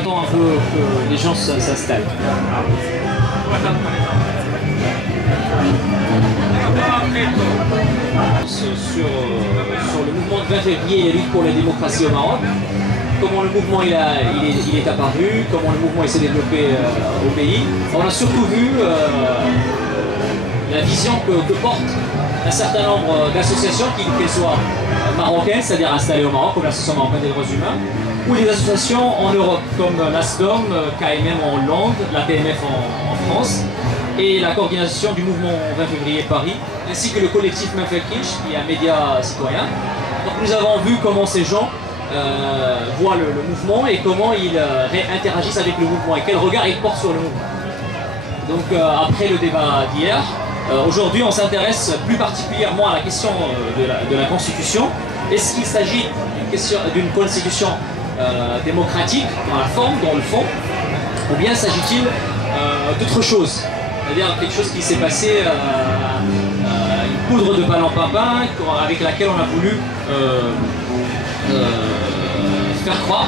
attend un peu que les gens s'installent. Sur le mouvement de 20 février, les luttes pour la démocratie au Maroc, comment le mouvement il est apparu, comment le mouvement s'est développé au pays. On a surtout vu la vision que porte un certain nombre d'associations, qu'elles soient marocaines, c'est-à-dire installées au Maroc, comme l'Association marocaine des droits humains, ou des associations en Europe, comme l'ASDOM, KMM en Hollande, la TMF en France, et la coordination du mouvement 20 février Paris, ainsi que le collectif Mafekinch, qui est un média citoyen. Donc nous avons vu comment ces gens voient le mouvement et comment ils interagissent avec le mouvement et quel regard ils portent sur le mouvement. Donc après le débat d'hier, aujourd'hui on s'intéresse plus particulièrement à la question de la Constitution. Est-ce qu'il s'agit d'une Constitution démocratique dans la forme, dans le fond, ou bien s'agit-il d'autre chose? C'est-à-dire quelque chose qui s'est passé, une poudre de palan-papin avec laquelle on a voulu faire croire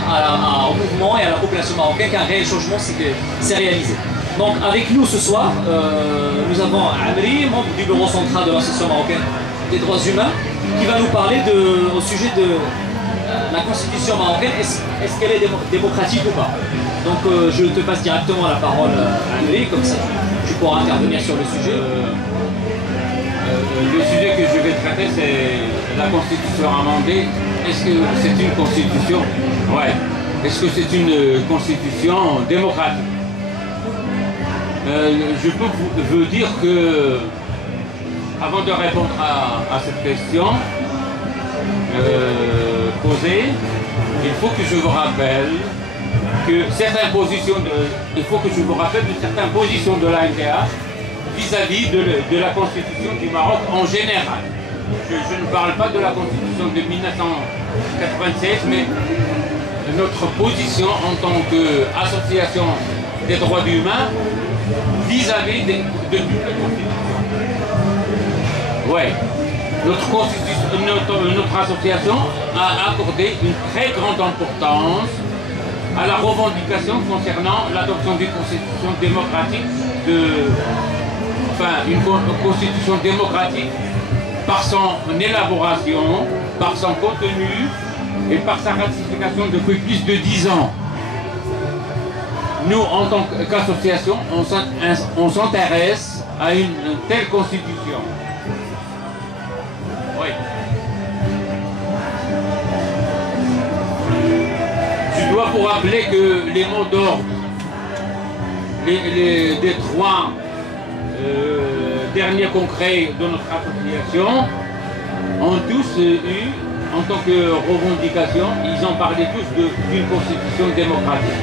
au mouvement et à la population marocaine qu'un réel changement s'est réalisé. Donc avec nous ce soir, nous avons Amri, membre du bureau central de l'Association marocaine des droits humains, qui va nous parler au sujet de la constitution marocaine, est-ce qu'elle est démocratique ou pas? Donc je te passe directement la parole à Amri, comme ça tu pourras intervenir sur le sujet. Le sujet que je vais traiter, c'est la constitution amendée. Est-ce que c'est une constitution? Ouais. Est-ce que c'est une constitution démocratique? Je peux vous dire que, avant de répondre à cette question posée, il faut que je vous rappelle que certaines positions il faut que je vous rappelle de certaines positions de l'ANDH vis-à-vis de la Constitution du Maroc en général. Je ne parle pas de la Constitution de 1996, mais de notre position en tant qu'association des droits humains vis-à-vis de toute la Constitution. Ouais. Notre association a accordé une très grande importance à la revendication concernant l'adoption d'une constitution démocratique, une constitution démocratique par son élaboration, par son contenu et par sa ratification depuis plus de 10 ans. Nous, en tant qu'association, on s'intéresse à une telle constitution. Oui. Je dois vous rappeler que les mots d'ordre des trois derniers congrès de notre association ont tous eu, en tant que revendication, ils ont parlé tous d'une constitution démocratique.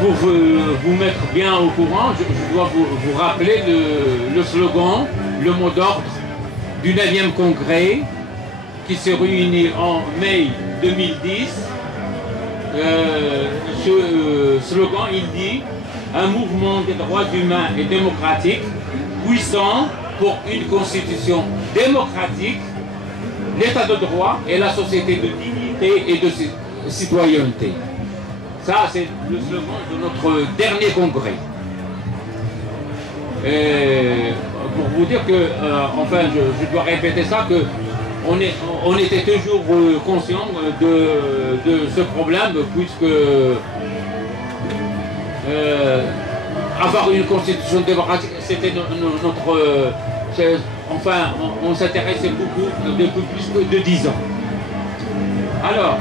Pour vous mettre bien au courant, je dois vous rappeler le slogan, le mot d'ordre du 9e congrès qui s'est réuni en mai 2010. Ce slogan, il dit « Un mouvement des droits humains et démocratiques puissant pour une constitution démocratique, l'état de droit et la société de dignité et de citoyenneté ». Ça, c'est le slogan de notre dernier congrès. Et pour vous dire que, enfin, je dois répéter ça, que on était toujours conscient de ce problème, puisque avoir une constitution démocratique, c'était notre... enfin, on s'intéressait beaucoup depuis plus de 10 ans. Alors,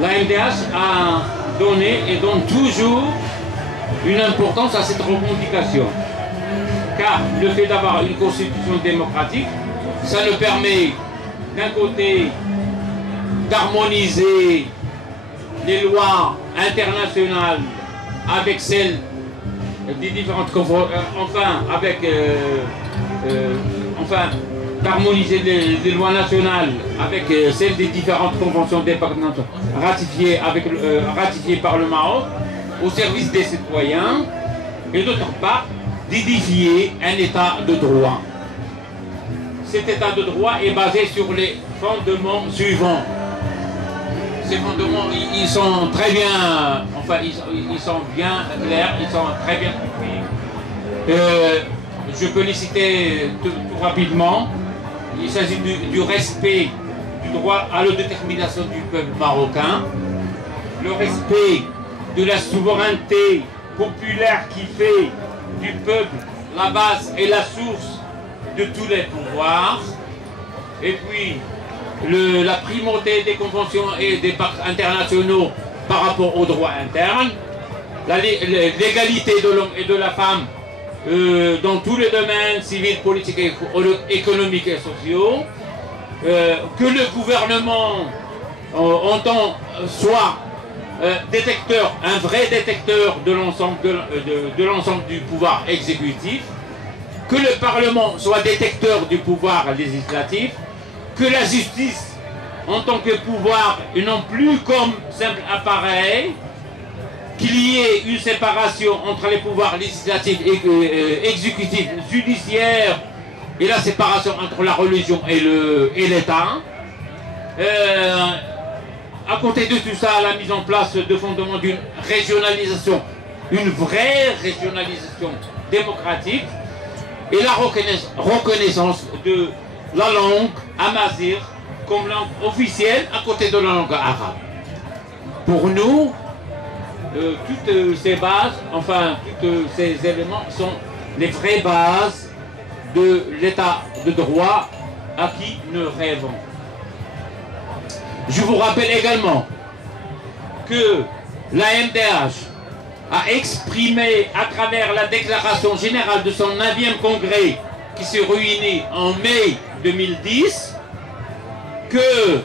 la MDH a donné et donne toujours une importance à cette revendication. Car le fait d'avoir une constitution démocratique, ça nous permet d'un côté d'harmoniser les lois internationales avec celles des différentes d'harmoniser les lois nationales avec celles des différentes conventions départementales ratifiées par le Maroc au service des citoyens, et d'autre part d'édifier un état de droit. Cet état de droit est basé sur les fondements suivants. ces fondements, ils sont très bien, enfin, ils sont bien clairs, ils sont très bien compris. Je peux les citer tout rapidement. Il s'agit du respect du droit à l'autodétermination du peuple marocain, le respect de la souveraineté populaire qui fait du peuple la base et la source de tous les pouvoirs, et puis la primauté des conventions et des pactes internationaux par rapport aux droits internes, l'égalité de l'homme et de la femme dans tous les domaines civils, politiques, économiques et sociaux, que le gouvernement entend soit détecteur, un vrai détecteur de l'ensemble du pouvoir exécutif, que le Parlement soit détecteur du pouvoir législatif, que la justice en tant que pouvoir et non plus comme simple appareil, qu'il y ait une séparation entre les pouvoirs législatifs et exécutifs, judiciaires, et la séparation entre la religion et l'État. À côté de tout ça, la mise en place de fondements d'une régionalisation, une vraie régionalisation démocratique, et la reconnaissance de la langue amazigh comme langue officielle à côté de la langue arabe. Pour nous, toutes ces bases, enfin tous ces éléments sont les vraies bases de l'état de droit à qui nous rêvons. Je vous rappelle également que la MDH a exprimé à travers la déclaration générale de son 9e congrès qui s'est réuni en mai 2010 que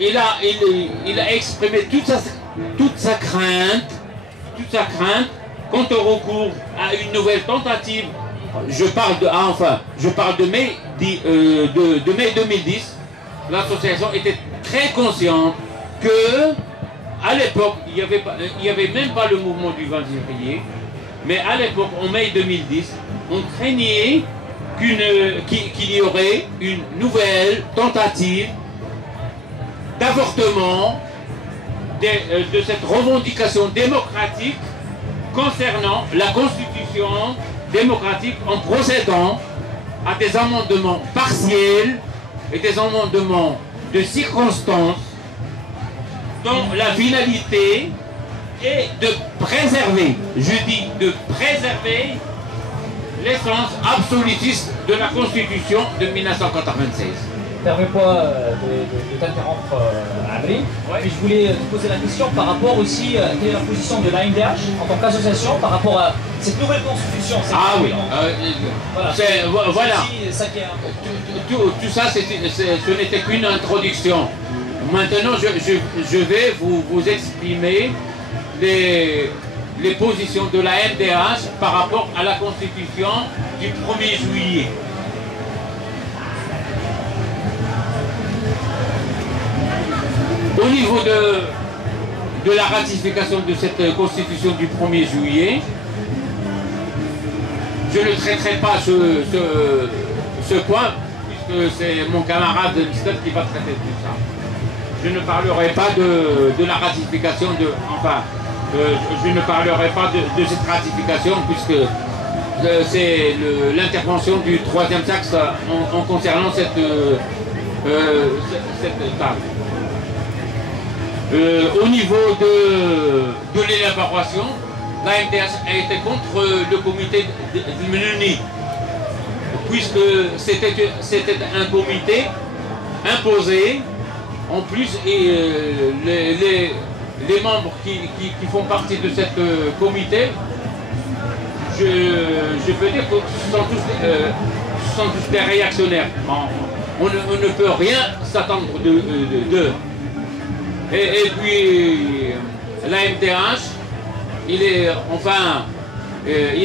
il a exprimé toute sa crainte quant au recours à une nouvelle tentative. Je parle de mai 2010. L'association était très consciente que à l'époque, il n'y avait même pas le mouvement du 20 février, mais à l'époque, en mai 2010, on craignait qu'il y aurait une nouvelle tentative d'avortement de cette revendication démocratique concernant la constitution démocratique en procédant à des amendements partiels et des amendements de circonstances dont la finalité est de préserver, je dis de préserver l'essence absolutiste de la Constitution de 1996. Permets-moi de t'interrompre, Amri. Ouais. Puis je voulais te poser la question par rapport aussi, quelle est la position de l'AMDH en tant qu'association par rapport à cette nouvelle constitution. Ah oui, voilà. Ça qui est Tout ça, ce n'était qu'une introduction. Maintenant, je vais vous exprimer les positions de la MDH par rapport à la Constitution du 1er juillet. Au niveau de la ratification de cette Constitution du 1er juillet, je ne traiterai pas ce point, puisque c'est mon camarade Liston qui va traiter de tout ça. Je ne parlerai pas de la ratification je ne parlerai pas de cette ratification, puisque c'est l'intervention du 3e axe en concernant cette table. Au niveau de l'élaboration, la MDH a été contre le comité de Mnuni, puisque c'était un comité imposé. En plus, les membres qui font partie de ce comité, je peux dire que ce sont tous des réactionnaires. On ne peut rien s'attendre d'eux. Et puis, la MDH, il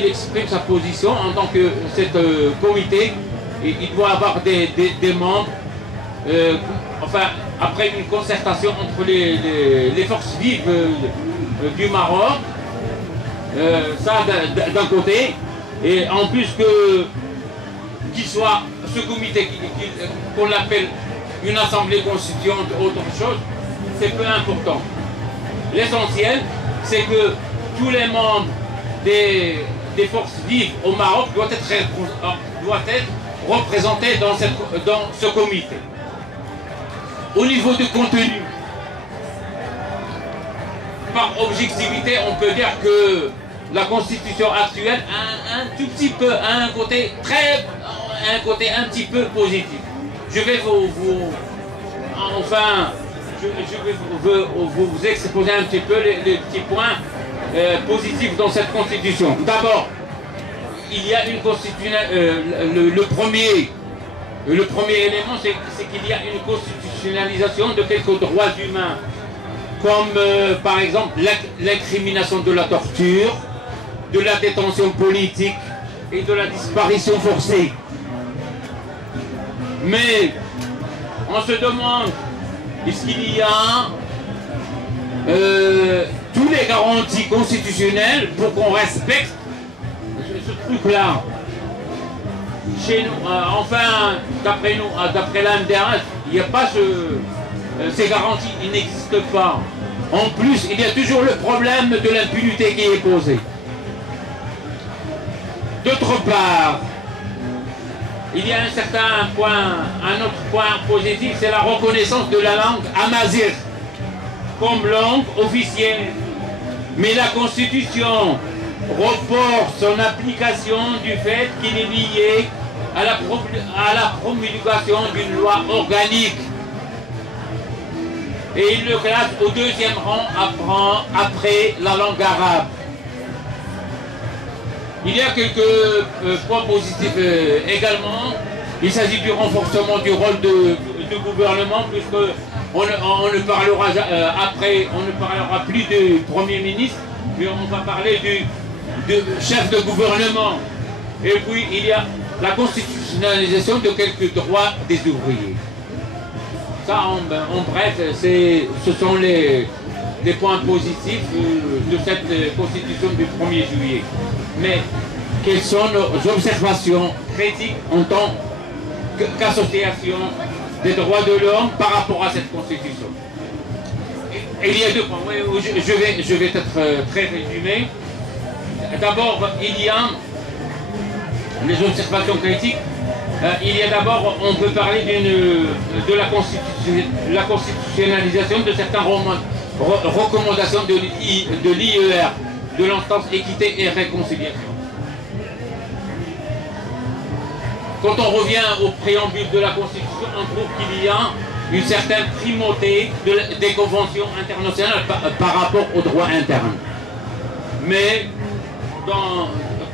exprime sa position en tant que cet comité, il doit avoir des membres, après une concertation entre les forces vives du Maroc, ça d'un côté, et en plus qu'il soit ce comité qu'on appelle une assemblée constituante, autre chose, c'est peu important. L'essentiel, c'est que tous les membres des forces vives au Maroc doivent être représentés dans ce comité. Au niveau du contenu, par objectivité, on peut dire que la constitution actuelle a un tout petit peu, un côté un petit peu positif. Je vais vous exposer un petit peu les petits points positifs dans cette constitution. D'abord, il y a une constitution, le premier élément, c'est qu'il y a une constitutionnalisation de quelques droits humains, comme par exemple l'incrimination de la torture, de la détention politique et de la disparition forcée. Mais on se demande, est-ce qu'il y a tous les garanties constitutionnelles pour qu'on respecte ce truc-là? Chez nous, enfin, d'après l'AMDH, il n'y a pas ces garanties, ils n'existent pas. En plus, il y a toujours le problème de l'impunité qui est posé. D'autre part, il y a un certain point, un autre point positif, c'est la reconnaissance de la langue amazigh comme langue officielle. Mais la Constitution reporte son application du fait qu'il est lié à la promulgation d'une loi organique. Et il le classe au deuxième rang après la langue arabe. Il y a quelques points positifs également. Il s'agit du renforcement du rôle du gouvernement, puisque on ne parlera après, on ne parlera plus du Premier ministre, mais on va parler du chef de gouvernement. Et puis il y a la constitutionnalisation de quelques droits des ouvriers. Ça, en bref, ce sont les points positifs de cette constitution du 1er juillet. Mais quelles sont nos observations critiques en tant qu'association des droits de l'homme par rapport à cette constitution? Et il y a deux points, oui, je vais être très résumé. D'abord, il y a les observations critiques. Il y a d'abord, on peut parler de la constitutionnalisation de certaines recommandations de l'IER, de l'instance équité et réconciliation. Quand on revient au préambule de la Constitution, on trouve qu'il y a une certaine primauté des conventions internationales par rapport au droit interne. Mais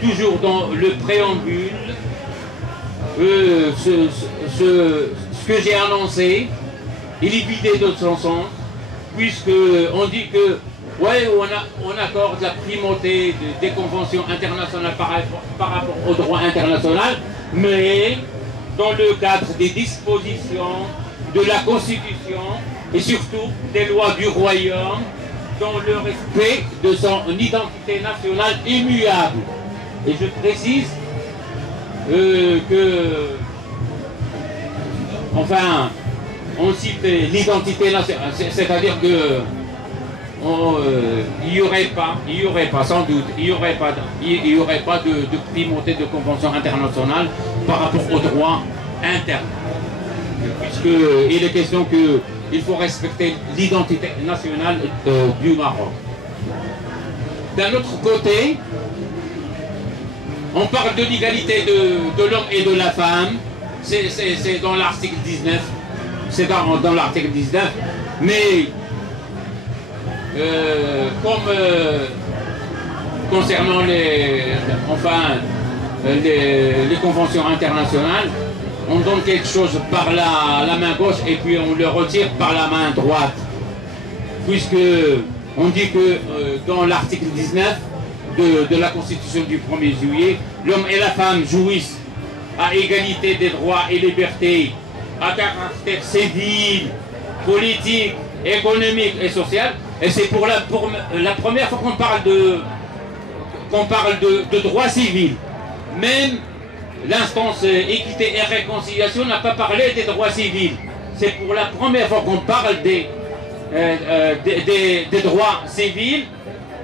toujours dans le préambule, ce que j'ai annoncé, il est vidé de son sens, puisqu'on dit que ouais, on accorde la primauté des conventions internationales par rapport au droit international, mais dans le cadre des dispositions de la Constitution et surtout des lois du Royaume, dans le respect de son identité nationale immuable. Et je précise enfin, on cite l'identité nationale, c'est-à-dire que il n'y aurait pas, sans doute, il n'y aurait pas de primauté de convention internationale par rapport au droit interne. Puisqu'il est question qu'il faut respecter l'identité nationale du Maroc. D'un autre côté, on parle de l'égalité de l'homme et de la femme, c'est dans l'article 19, c'est dans l'article 19, mais comme concernant les conventions internationales, on donne quelque chose par la main gauche et puis on le retire par la main droite. Puisque on dit que dans l'article 19 de la Constitution du 1er juillet, l'homme et la femme jouissent à égalité des droits et libertés, à caractère civil, politique, économique et social. Et c'est pour la première fois qu'on parle de droit civil. Même l'instance équité et réconciliation n'a pas parlé des droits civils. c'est pour la première fois qu'on parle des droits civils,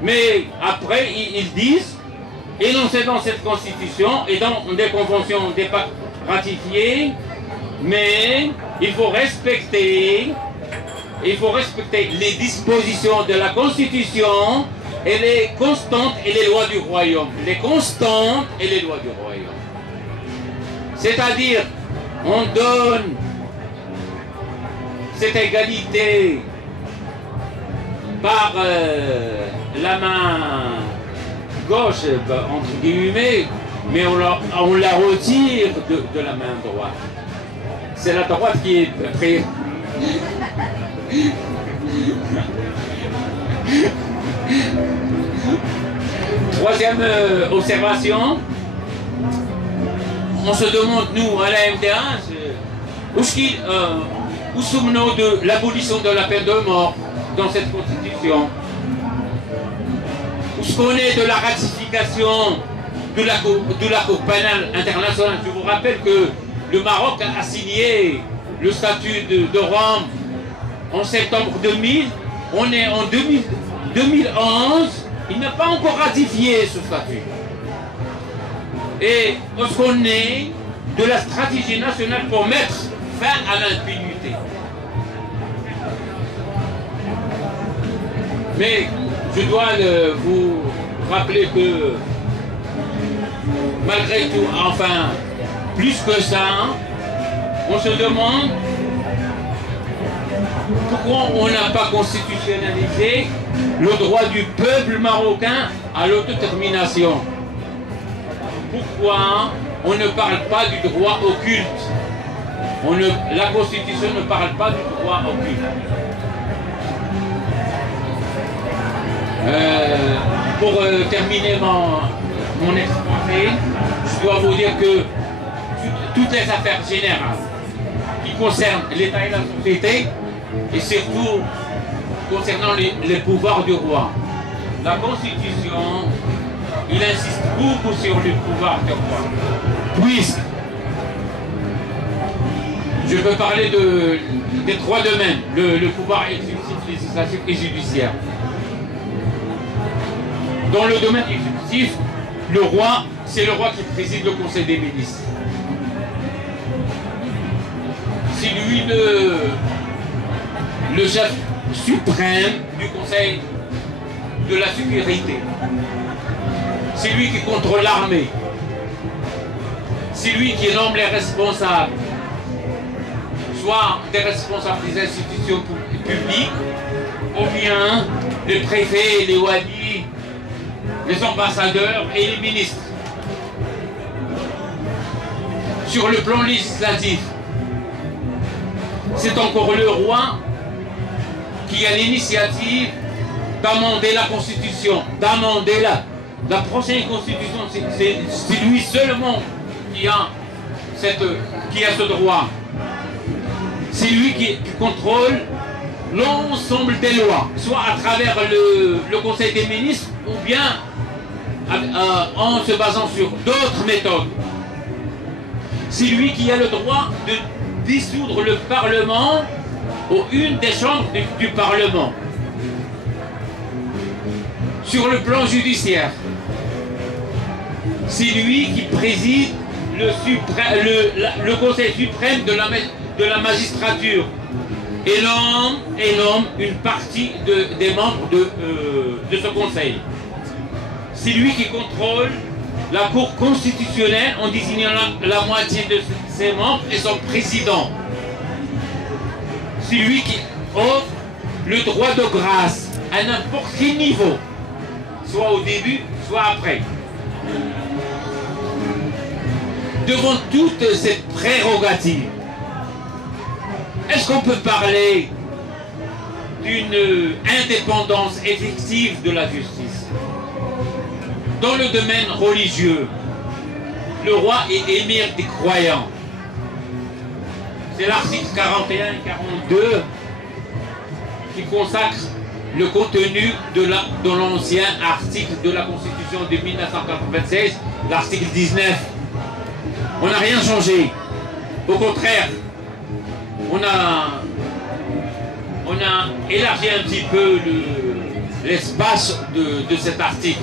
mais après ils disent, énoncés dans cette constitution et dans des conventions, des pactes ratifiés, mais il faut respecter les dispositions de la constitution et les constantes et les lois du royaume. Les constantes et les lois du royaume. C'est-à-dire, on donne cette égalité par la main gauche, entre guillemets, mais on la retire de la main droite. C'est la droite qui est prise. Troisième observation, on se demande, nous, à la MTA, où sommes-nous de l'abolition de la peine de mort dans cette constitution? Où est-ce qu'on est de la ratification de la Cour pénale internationale? Je vous rappelle que le Maroc a signé le statut de Rome en septembre 2000. On est en 2011, il n'a pas encore ratifié ce statut. Et où est-ce qu'on est de la stratégie nationale pour mettre fin à l'impunité? Mais je dois vous rappeler que malgré tout, enfin, plus que ça, on se demande pourquoi on n'a pas constitutionnalisé le droit du peuple marocain à l'autodétermination. Pourquoi on ne parle pas du droit au culte? La Constitution ne parle pas du droit au culte. Pour terminer mon exposé, je dois vous dire que toutes les affaires générales qui concernent l'État et la société, et surtout concernant les pouvoirs du roi, la Constitution, il insiste beaucoup sur le pouvoir du roi. Puisque je peux parler des trois domaines, le pouvoir exécutif, législatif et judiciaire. Dans le domaine exécutif, le roi, c'est le roi qui préside le Conseil des ministres. C'est lui le chef suprême du Conseil de la sécurité. C'est lui qui contrôle l'armée. C'est lui qui nomme les responsables, soit des responsables des institutions publiques, ou bien les préfets, les wadis, les ambassadeurs et les ministres. Sur le plan législatif, c'est encore le roi qui a l'initiative d'amender la Constitution, d'amender la prochaine Constitution. C'est lui seulement qui a ce droit. C'est lui qui contrôle l'ensemble des lois, soit à travers le Conseil des ministres ou bien en se basant sur d'autres méthodes. C'est lui qui a le droit de dissoudre le Parlement ou une des chambres du Parlement. Sur le plan judiciaire, c'est lui qui préside le Conseil suprême de la magistrature et nomme une partie des membres de ce Conseil. C'est lui qui contrôle la Cour constitutionnelle en désignant la moitié de ses membres et son président. C'est lui qui offre le droit de grâce à n'importe quel niveau, soit au début, soit après. Devant toute cette prérogative, est-ce qu'on peut parler d'une indépendance effective de la justice? Dans le domaine religieux, le roi est émir des croyants. C'est l'article 41 et 42 qui consacre le contenu de l'ancien article de la Constitution de 1996, l'article 19. On n'a rien changé. Au contraire, on a élargi un petit peu l'espace de cet article,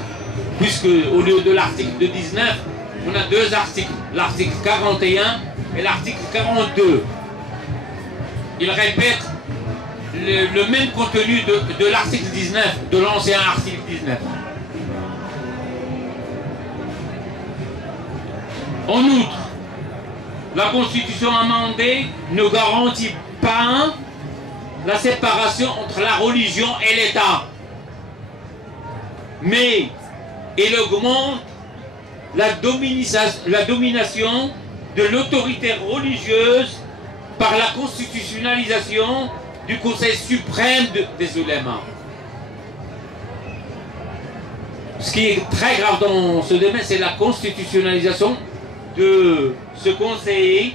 puisque au lieu de l'article de 19, on a deux articles, l'article 41 et l'article 42. Ils répètent le même contenu de l'article 19, de l'ancien article 19. En outre, la Constitution amendée ne garantit pas la séparation entre la religion et l'État, mais elle augmente la domination de l'autorité religieuse par la constitutionnalisation du Conseil suprême des oulémas. Ce qui est très grave dans ce domaine, c'est la constitutionnalisation de ce conseil,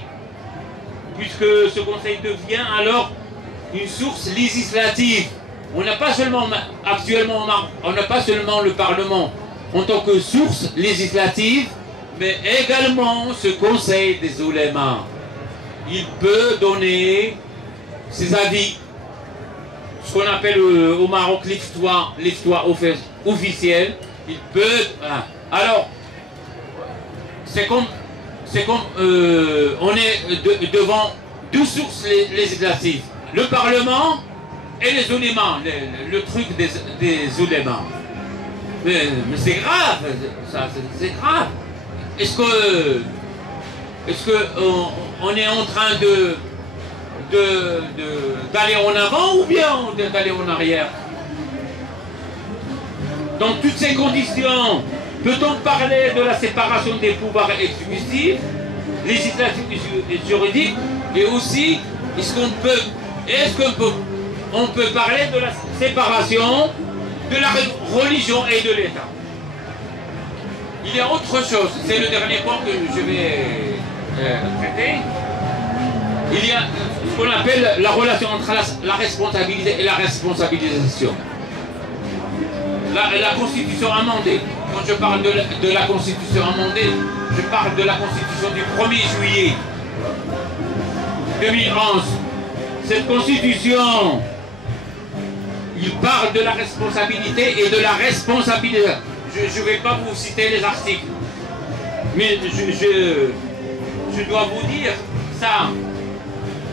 puisque ce conseil devient alors une source législative. On n'a pas seulement, actuellement, on n'a pas seulement le Parlement en tant que source législative, mais également ce conseil des oulémas. Il peut donner ses avis, ce qu'on appelle au Maroc l'iftoua officiel. Il peut... Alors, c'est comme on est devant deux sources législatives, le Parlement et les oulémas, le truc des oulémas. Mais c'est grave, c'est grave. Est-ce que on est en train d'aller en avant ou bien d'aller en arrière? Dans toutes ces conditions, peut-on parler de la séparation des pouvoirs exécutifs, législatifs et juridiques, et aussi est-ce qu'on peut parler de la séparation de la religion et de l'État? Il y a autre chose, c'est le dernier point que je vais traiter. Il y a ce qu'on appelle la relation entre la responsabilité et la responsabilisation. La Constitution amendée. Quand je parle de la Constitution amendée, je parle de la Constitution du 1er juillet 2011. Cette Constitution, il parle de la responsabilité et de la responsabilisation. Je ne vais pas vous citer les articles, mais je dois vous dire ça.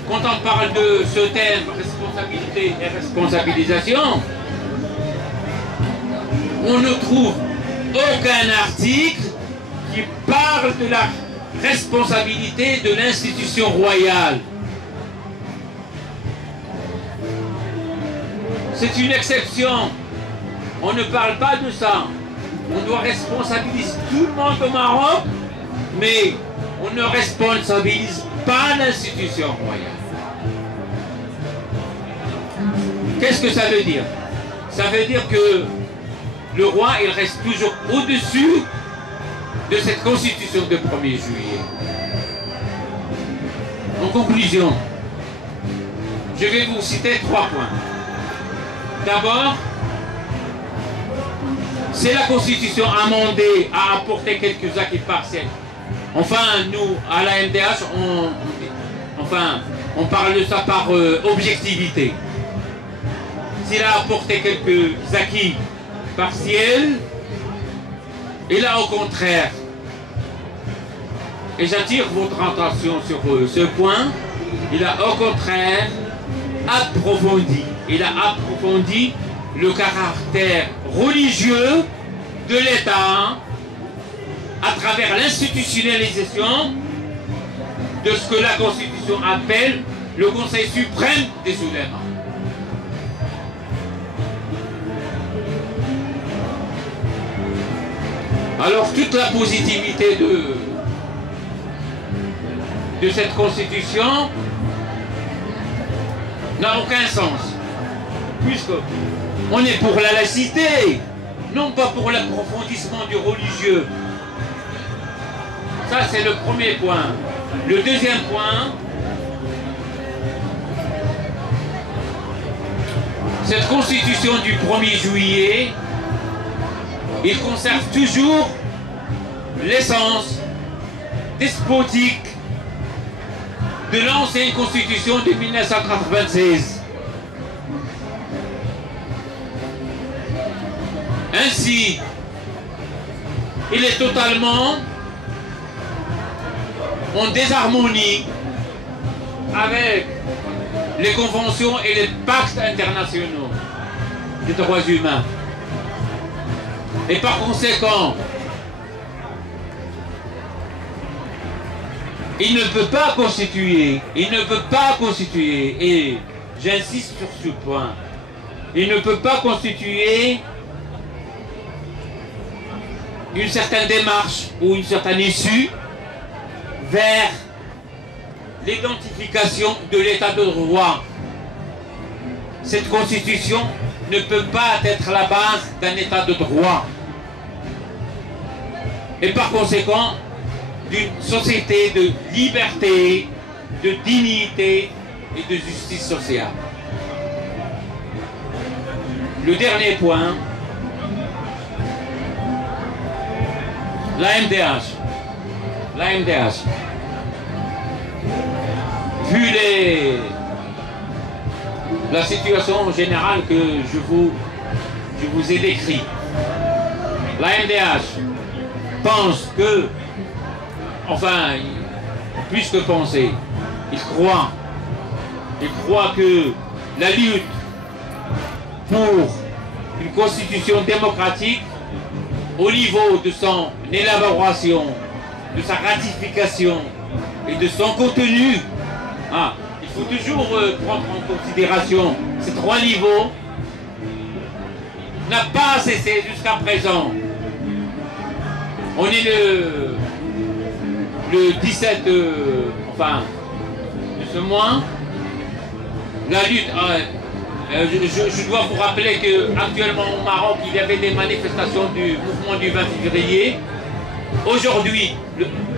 Quand on parle de ce thème, responsabilité et responsabilisation, on ne trouve aucun article qui parle de la responsabilité de l'institution royale. C'est une exception. On ne parle pas de ça. On doit responsabiliser tout le monde au Maroc, mais on ne responsabilise pas l'institution royale. Qu'est-ce que ça veut dire? Ça veut dire que le roi, il reste toujours au-dessus de cette constitution de 1er juillet. En conclusion, je vais vous citer 3 points. D'abord, c'est la Constitution amendée à apporter quelques acquis partiels. Enfin, nous, à la MDH, on parle de ça par objectivité. S'il a apporté quelques acquis partiels, et là au contraire, et j'attire votre attention sur ce point, il a au contraire approfondi, le caractère religieux de l'État à travers l'institutionnalisation de ce que la Constitution appelle le Conseil suprême des oulémas. Alors toute la positivité de cette Constitution n'a aucun sens, puisque on est pour la laïcité, non pas pour l'approfondissement du religieux. Ça, c'est le premier point. Le deuxième point, cette Constitution du 1er juillet, il conserve toujours l'essence despotique de l'ancienne constitution de 1996. Ainsi, il est totalement en désharmonie avec les conventions et les pactes internationaux des droits humains. Et par conséquent, il ne peut pas constituer, et j'insiste sur ce point, il ne peut pas constituer une certaine démarche ou une certaine issue vers l'identification de l'état de droit. Cette constitution ne peut pas être la base d'un état de droit. Et par conséquent, d'une société de liberté, de dignité et de justice sociale. Le dernier point, la MDH. Vu la situation générale que je vous ai décrite, la MDH pense que, enfin, plus que penser, il croit que la lutte pour une constitution démocratique, au niveau de son élaboration, de sa ratification et de son contenu, il faut toujours prendre en considération ces trois niveaux, n'a pas cessé jusqu'à présent. On est le 17, de ce mois. La lutte, je dois vous rappeler qu'actuellement au Maroc, il y avait des manifestations du mouvement du 20 février. Aujourd'hui,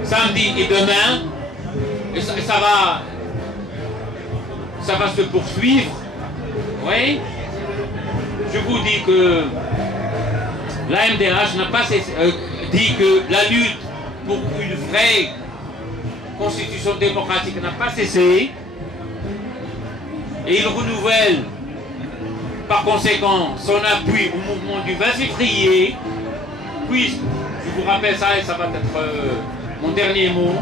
samedi et demain, et ça va se poursuivre. Oui. Je vous dis que la MDH n'a pas dit que la lutte pour une vraie constitution démocratique n'a pas cessé. Et il renouvelle par conséquent son appui au mouvement du 20 février. Puis, je vous rappelle ça, et ça va être mon dernier mot,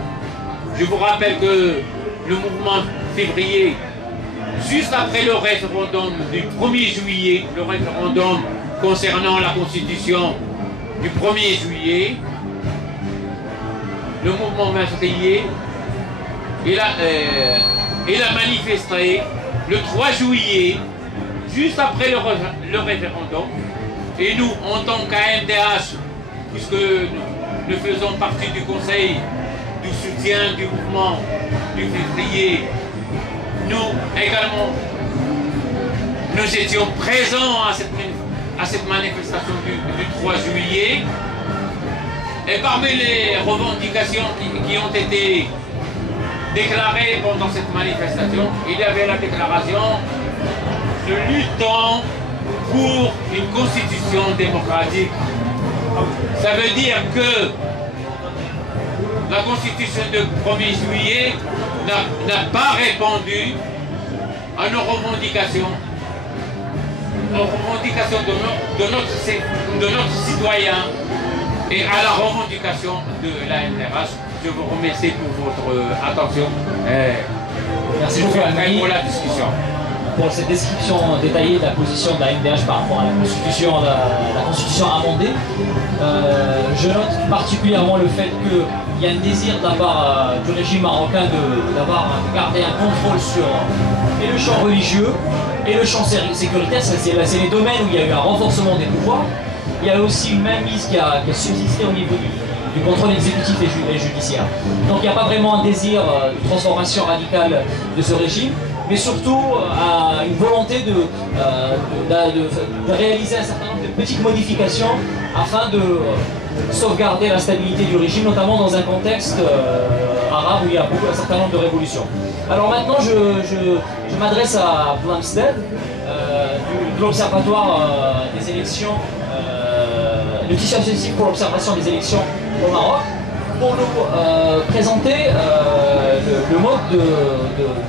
je vous rappelle que le mouvement février, juste après le référendum du 1er juillet, le référendum concernant la constitution du 1er juillet, le mouvement 20 février, il a manifesté le 3 juillet, juste après le référendum, et nous, en tant qu'AMDH, puisque nous faisons partie du conseil du soutien du mouvement du février, nous également, nous étions présents à cette manifestation du 3 juillet, et parmi les revendications qui ont été déclarées pendant cette manifestation, il y avait la déclaration de luttons pour une constitution démocratique. Ça veut dire que la constitution du 1er juillet n'a pas répondu à nos revendications, de notre citoyen et à la revendication de la MDH. Je vous remercie pour votre attention. Merci beaucoup pour la discussion. Pour cette description détaillée de la position de la MDH par rapport à la constitution amendée. Je note particulièrement le fait qu'il y a un désir du régime marocain de garder un contrôle sur et le champ religieux et le champ sécuritaire. C'est les domaines où il y a eu un renforcement des pouvoirs. Il y a aussi une mainmise qui a subsisté au niveau du contrôle exécutif et judiciaire. Donc il n'y a pas vraiment un désir de transformation radicale de ce régime, mais surtout une volonté de réaliser un certain nombre de petites modifications afin de sauvegarder la stabilité du régime, notamment dans un contexte arabe où il y a un certain nombre de révolutions. Alors maintenant, je m'adresse à Plumstead, de l'Observatoire des élections, le tissu associatif pour l'observation des élections au Maroc, pour nous présenter le mode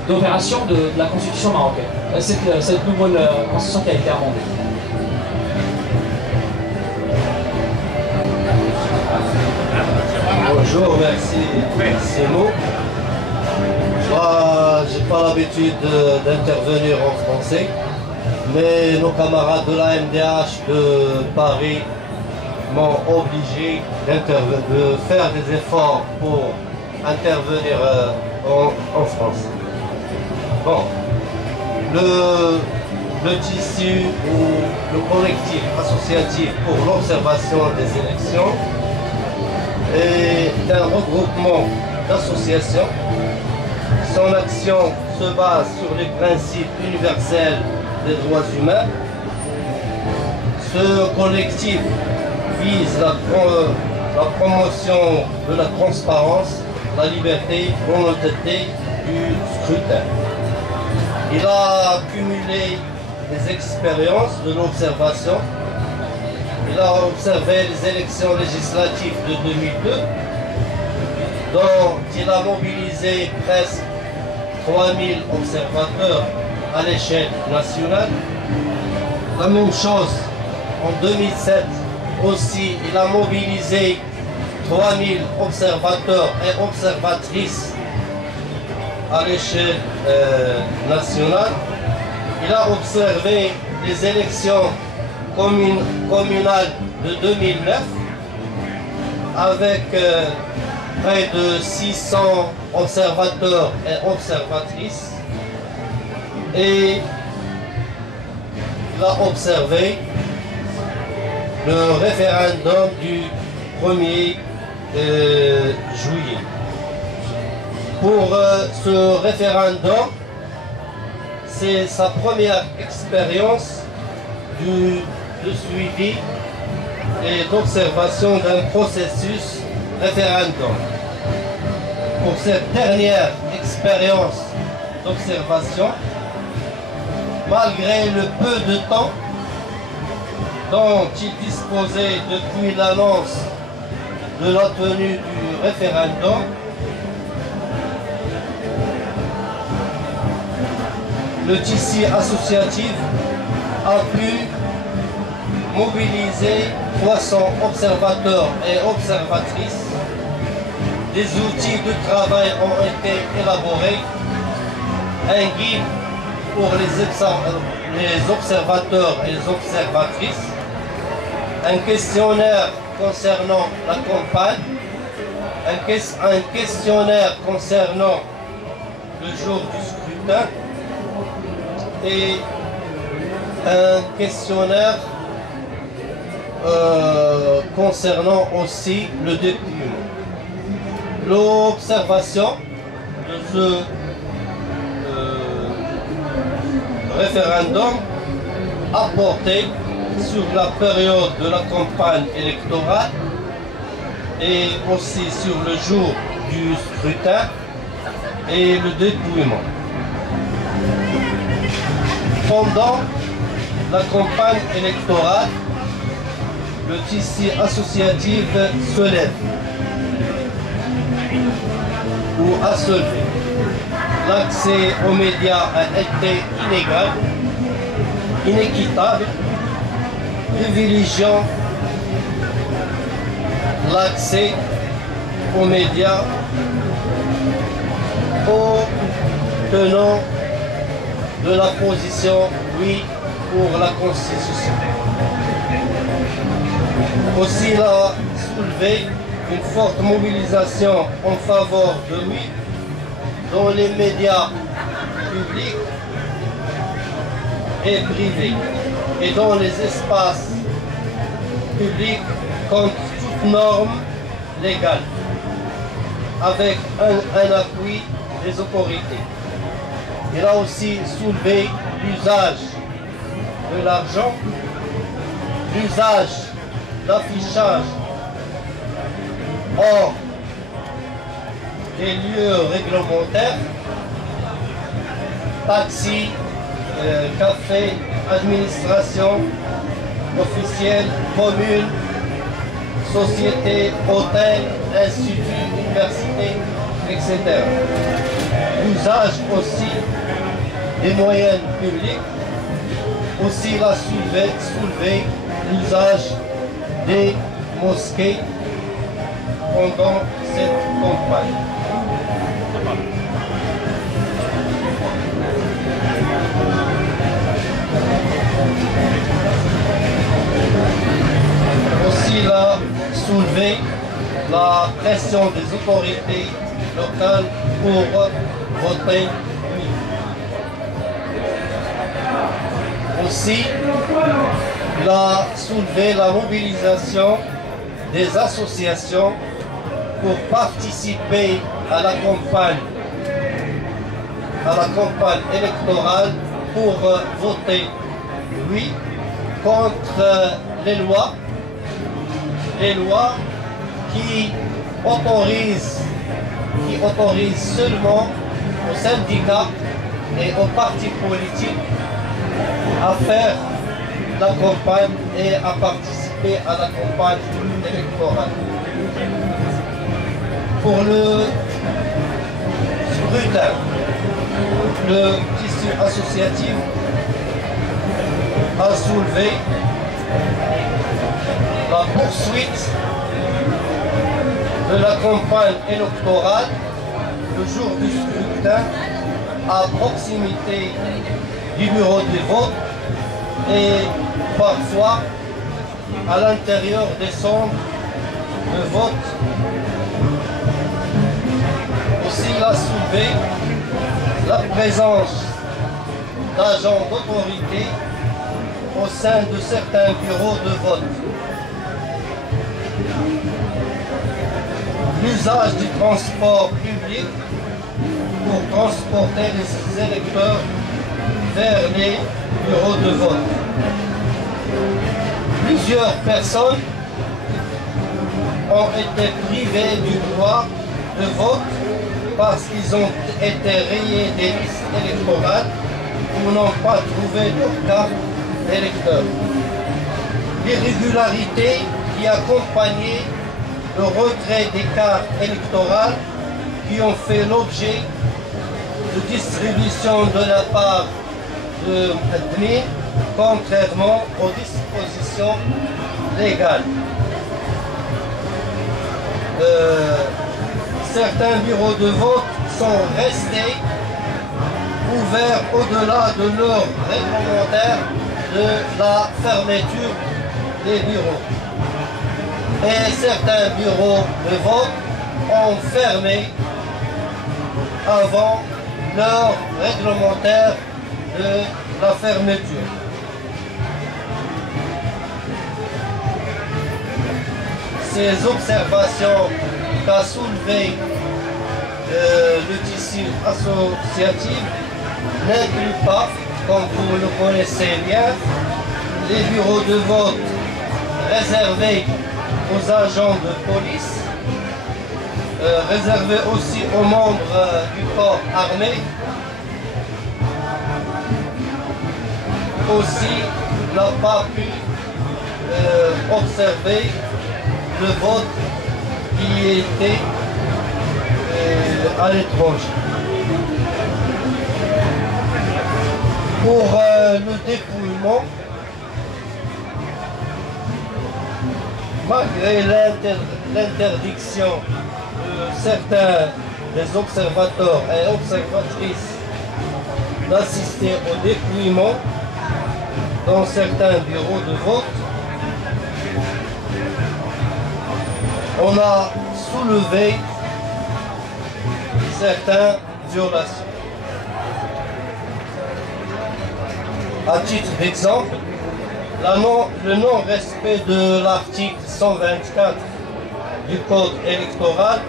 d'opération de la constitution marocaine, cette nouvelle constitution qui a été amendée. Bonjour, merci ces mots. Moi, j'ai pas l'habitude d'intervenir en français, mais nos camarades de la MDH de Paris m'ont obligé de faire des efforts pour intervenir en France. Bon, le tissu ou le collectif associatif pour l'observation des élections est un regroupement d'associations. Son action se base sur les principes universels des droits humains. Ce collectif vise la promotion de la transparence, la liberté, l'honnêteté du scrutin. Il a accumulé des expériences de l'observation. Il a observé les élections législatives de 2002, dont il a mobilisé presque 3000 observateurs à l'échelle nationale. La même chose en 2007 aussi, il a mobilisé 3000 observateurs et observatrices à l'échelle nationale. Il a observé les élections communales de 2009 avec près de 600 observateurs et observatrices, et il a observé le référendum du 1er juillet. Pour ce référendum, c'est sa première expérience de suivi et d'observation d'un processus référendum. Pour cette dernière expérience d'observation, malgré le peu de temps dont il disposait depuis l'annonce de la tenue du référendum, le tissu associatif a pu mobiliser 300 observateurs et observatrices. Des outils de travail ont été élaborés, un guide pour les observateurs et les observatrices, un questionnaire concernant la campagne, un questionnaire concernant le jour du scrutin et un questionnaire concernant aussi le dépouillement. L'observation de ce référendum a porté sur la période de la campagne électorale et aussi sur le jour du scrutin et le dépouillement. Pendant la campagne électorale, le tissu associatif se lève ou a se levé. L'accès aux médias a été inégal, inéquitable, privilégiant l'accès aux médias au tenant de la position oui pour la Constitution. Aussi, il a soulevé une forte mobilisation en faveur de oui dans les médias publics et privés et dans les espaces publics contre toute norme légale, avec un appui des autorités. Il a aussi soulevé l'usage de l'argent, l'usage d'affichage hors des lieux réglementaires, taxis, cafés, administration officielle, communes, sociétés, hôtels, instituts, universités, etc. L'usage aussi des moyens publics, aussi il a soulevé l'usage des mosquées pendant cette campagne. Aussi il a soulevé la pression des autorités locales pour voter oui. Aussi, il a soulevé la mobilisation des associations pour participer à la campagne électorale pour voter oui contre les lois qui autorisent seulement aux syndicats et aux partis politiques à faire la campagne et à participer à la campagne électorale. Pour le scrutin, le tissu associatif a soulevé la poursuite de la campagne électorale le jour du scrutin à proximité du bureau de vote et parfois à l'intérieur des centres de vote. Aussi, il a soulevé la présence d'agents d'autorité au sein de certains bureaux de vote. L'usage du transport public pour transporter les électeurs vers les bureaux de vote. Plusieurs personnes ont été privées du droit de vote parce qu'ils ont été rayés des listes électorales ou n'ont pas trouvé leur carte d'électeur. L'irrégularité qui accompagnait le retrait des cartes électorales qui ont fait l'objet de distribution de la part de l'admin, contrairement aux dispositions légales. Certains bureaux de vote sont restés ouverts au-delà de leur réglementaire de la fermeture des bureaux. Et certains bureaux de vote ont fermé avant leur réglementaire de la fermeture. Ces observations qu'a soulevé le tissu associatif n'incluent pas, comme vous le connaissez bien, les bureaux de vote réservés aux agents de police, réservés aussi aux membres du corps armé, aussi n'a pas pu observer le vote qui était à l'étranger. Pour le dépouillement, malgré l'interdiction de certains des observateurs et observatrices d'assister au dépouillement dans certains bureaux de vote, on a soulevé certaines violations. À titre d'exemple, le non-respect de l'article 124 du Code électoral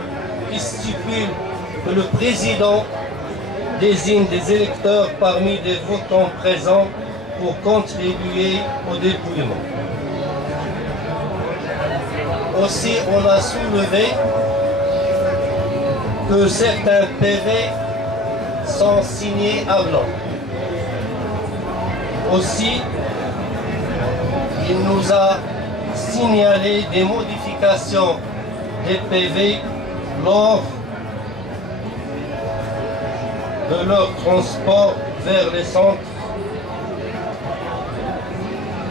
qui stipule que le président désigne des électeurs parmi les votants présents pour contribuer au dépouillement. Aussi, on a soulevé que certains PV sont signés à blanc. Aussi, il nous a signalé des modifications des PV lors de leur transport vers les centres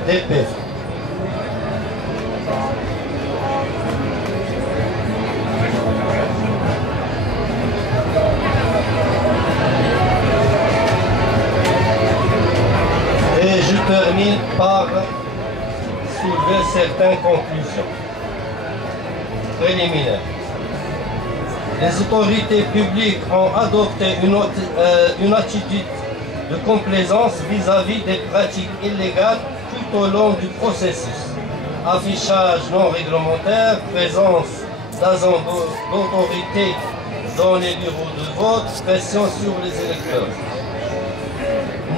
d'EPF. Et je termine par soulever certaines conclusions préliminaires. Les autorités publiques ont adopté une attitude de complaisance vis-à-vis des pratiques illégales tout au long du processus. Affichage non réglementaire, présence d'agents d'autorité dans les bureaux de vote, pression sur les électeurs.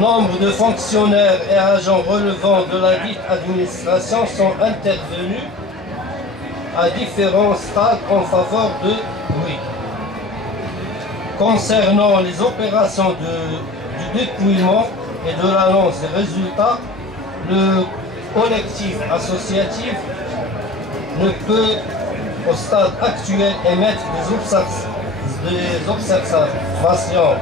Nombre de fonctionnaires et agents relevant de la dite administration sont intervenus à différents stades en faveur de oui. Concernant les opérations du dépouillement et de l'annonce des résultats, le collectif associatif ne peut, au stade actuel, émettre des observations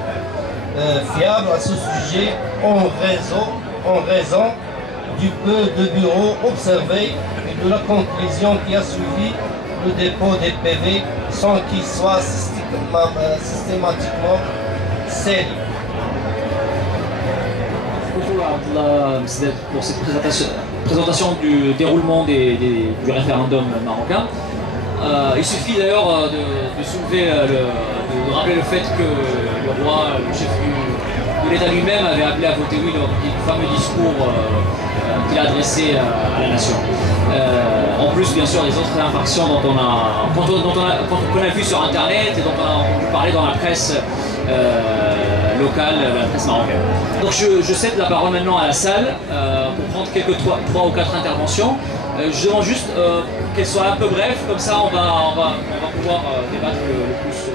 fiables à ce sujet en raison du peu de bureaux observés et de la conclusion qui a suivi le dépôt des PV sans qu'ils soient systématiquement scellés. Pour cette présentation du déroulement du référendum marocain. Il suffit d'ailleurs de soulever, de rappeler le fait que le roi, le chef de l'État lui-même, avait appelé à voter oui lors du fameux discours qu'il a adressé à la nation. En plus, bien sûr, des autres infractions dont qu'on a vu sur Internet et dont on a entendu parler dans la presse locale, la presse marocaine. Donc je cède la parole maintenant à la salle pour prendre trois ou quatre interventions. Je demande juste qu'elles soient un peu brèves, comme ça on va pouvoir débattre le plus